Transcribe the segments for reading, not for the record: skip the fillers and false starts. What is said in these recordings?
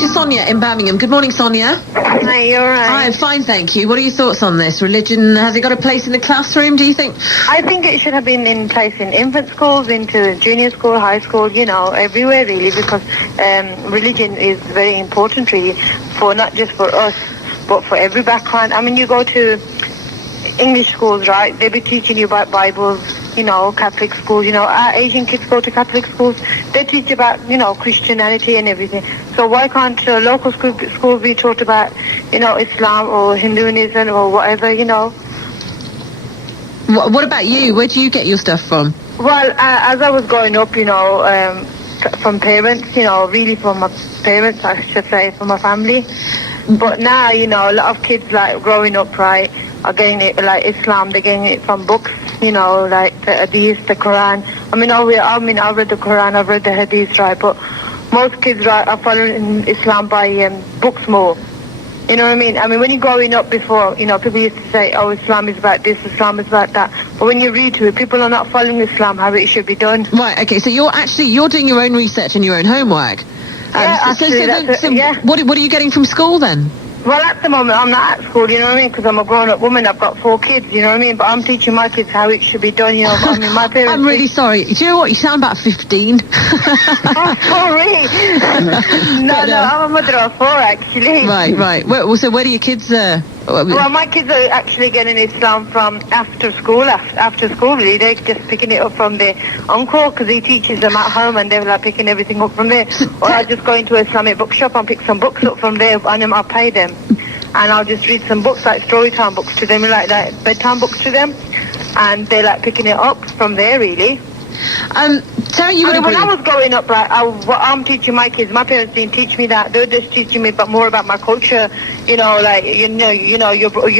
to Sonia in Birmingham. Good morning, Sonia. Hi, you're right. Hi, I'm fine, thank you. What are your thoughts on this? Religion, has it got a place in the classroom, do you think? I think it should have been in place in infant schools, into junior school, high school, everywhere really, because religion is very important really, for not just for us, but for every background. I mean, you go to English schools, right? They'll be teaching you about Bibles, Catholic schools, our Asian kids go to Catholic schools, they teach about, Christianity and everything. So why can't local schools be taught about, Islam or Hinduism or whatever, What about you? Where do you get your stuff from? Well, as I was growing up, from parents, really from my parents, I should say, from my family. But now, a lot of kids, like, growing up, right, are getting it, like Islam, they're getting it from books, like the Hadith, the Quran. I've read the Quran, I've read the Hadith, right, but most kids, right, are following Islam by books more. You know what I mean? I mean, when you're growing up before, people used to say, oh, Islam is about this, Islam is about that. But when you read to it, people are not following Islam how it should be done. Right, okay, so you're doing your own research and your own homework. Yeah, What are you getting from school then? Well, at the moment, I'm not at school, you know what I mean? Because I'm a grown-up woman. I've got 4 kids, you know what I mean? But I'm teaching my kids how it should be done, I mean, my parents... I'm really sorry. Do you know what? You sound about 15. Oh, sorry. No, I'm a mother of 4, actually. Right. So where do your kids... Well, my kids are actually getting Islam from after school, really. They're just picking it up from their uncle, because he teaches them at home, and they're like picking everything up from there. Or I just go into an Islamic bookshop and pick some books up from there, and I'll pay them. And I'll just read some books, like story time books to them, like bedtime books to them. And they're like picking it up from there, really. Terry, you would agree. When I was growing up, right, I'm teaching my kids. My parents didn't teach me that. They were just teaching me more about my culture. You're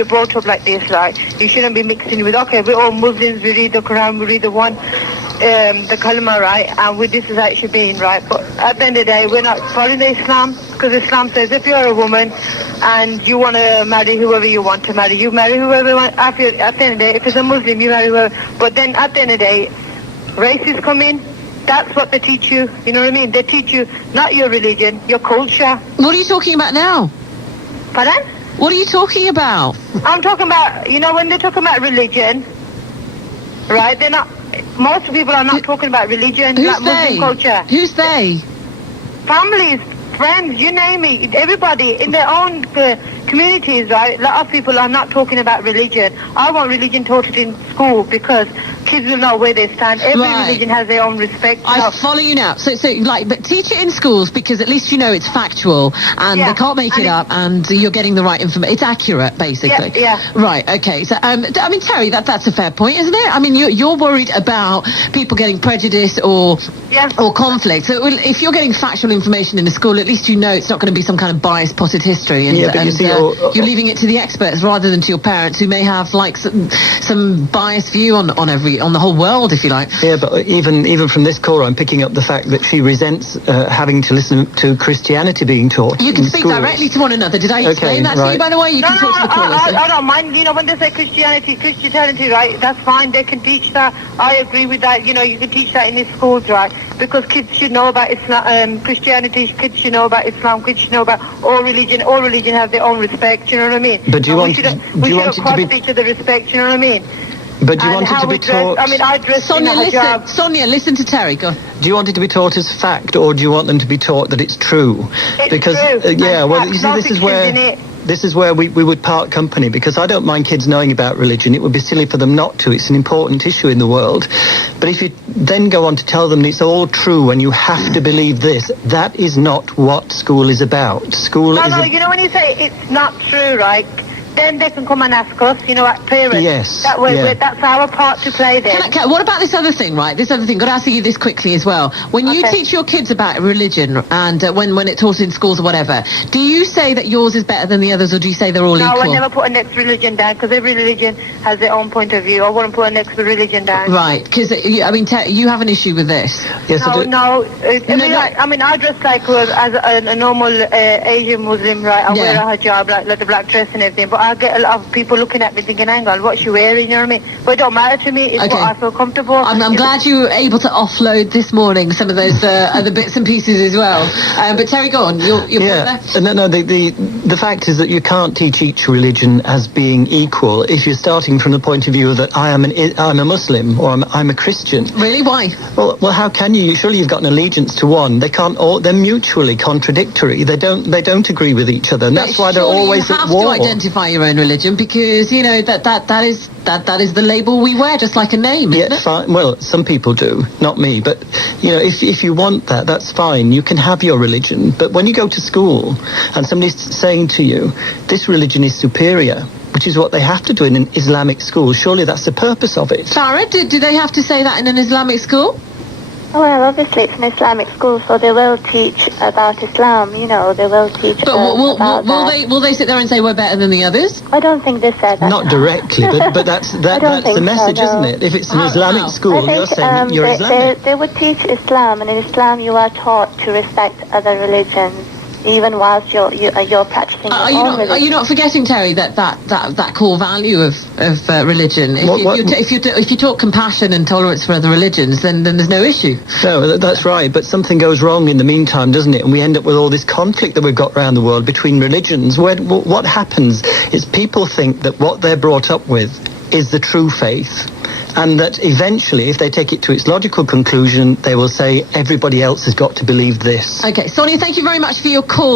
brought up like this. Like, you shouldn't be mixing with. Okay, we're all Muslims. We read the Quran. We read the Kalima, right? And this is how it should be, right? But at the end of the day, we're not following the Islam, because Islam says if you're a woman and you want to marry whoever you want to marry, you marry whoever you want. At the end of the day, if it's a Muslim, you marry whoever. But then at the end of the day, races come in. That's what they teach you. You know what I mean? They teach you not your religion, your culture. What are you talking about now? Pardon? What are you talking about? I'm talking about, when they're talking about religion, right? They're not. Most people are not talking about religion, Who's like Muslim culture. Who's they? Families, friends, you name it. Everybody in their own communities, right? A lot of people are not talking about religion. I want religion taught in school, because kids will know where they stand. Every religion has their own respect. I follow you now. So but teach it in schools, because at least it's factual, and they can't make it up, and you're getting the right information. It's accurate, basically. Yeah. Right. Okay. So, I mean, Terry, that's a fair point, isn't it? I mean, you're worried about people getting prejudice or conflict. So, if you're getting factual information in a school, at least it's not going to be some kind of biased potted history, and, you're leaving it to the experts rather than to your parents, who may have like some biased view on the whole world, if you like. Yeah, but even from this caller, I'm picking up the fact that she resents having to listen to Christianity being taught. You can speak schools. Directly to one another. Did I explain that to you, by the way? You can talk to the caller. I don't mind. When they say Christianity, right? That's fine. They can teach that. I agree with that. You can teach that in the schools, right? Because kids should know about Islam, Christianity. Kids should know about Islam. Kids should know about all religion. All religion has their own respect. You know what I mean? But do you want it to be each other respect? You know what I mean? But do you want it to be taught... I dress Sonia, listen to Terry. Go. Do you want it to be taught as fact, or do you want them to be taught that it's true? It's true. You see, this is where we would part company, because I don't mind kids knowing about religion. It would be silly for them not to. It's an important issue in the world. But if you then go on to tell them it's all true and you have to believe this, that is not what school is about. When you say it's not true, right? Then they can come and ask us, as parents. Yes. That's our part to play then. What about this other thing, right? Got to ask you this quickly as well. When you teach your kids about religion, and when it's taught in schools or whatever, do you say that yours is better than the others, or do you say they're all equal? No, I never put a next religion down, because every religion has their own point of view. I wouldn't put a next religion down. Right, because, you have an issue with this. Yes, I dress like as a normal Asian Muslim, right? I wear a hijab, like the black dress and everything, but I get a lot of people looking at me thinking, hang on, what's she wearing, you know what I mean? But it don't matter to me, it's what I feel comfortable. I'm glad you were able to offload this morning some of those other bits and pieces as well. But Terry, go on, your No, the fact is that you can't teach each religion as being equal if you're starting from the point of view that I'm a Muslim or I'm a Christian. Really? Why? Well, how can you? Surely you've got an allegiance to one. They can't. They're mutually contradictory. They don't agree with each other, and that's why they're always at war. You have to identify your own religion because you know that is the label we wear, just like a name. Isn't it? Fine. Well, some people do, not me. But you know, if you want that, that's fine. You can have your religion. But when you go to school and somebody's saying to you, this religion is superior, which is what they have to do in an Islamic school, surely that's the purpose of it. Sarah, do they have to say that in an Islamic school? Well, obviously it's an Islamic school, so they will teach about Islam, you know, they will teach about that. Will they sit there and say we're better than the others? I don't think they said that. Not directly, but that's the message, isn't it? If it's an Islamic school, you're saying you're Islamic. They would teach Islam, and in Islam you are taught to respect other religions, even whilst you're practicing your own religion. Are you not forgetting, Terry, that core value of religion? If you talk compassion and tolerance for other religions, then there's no issue. No, that's right. But something goes wrong in the meantime, doesn't it? And we end up with all this conflict that we've got around the world between religions. What happens is people think that what they're brought up with is the true faith. And that eventually, if they take it to its logical conclusion, they will say everybody else has got to believe this. Okay, Sonia, thank you very much for your call.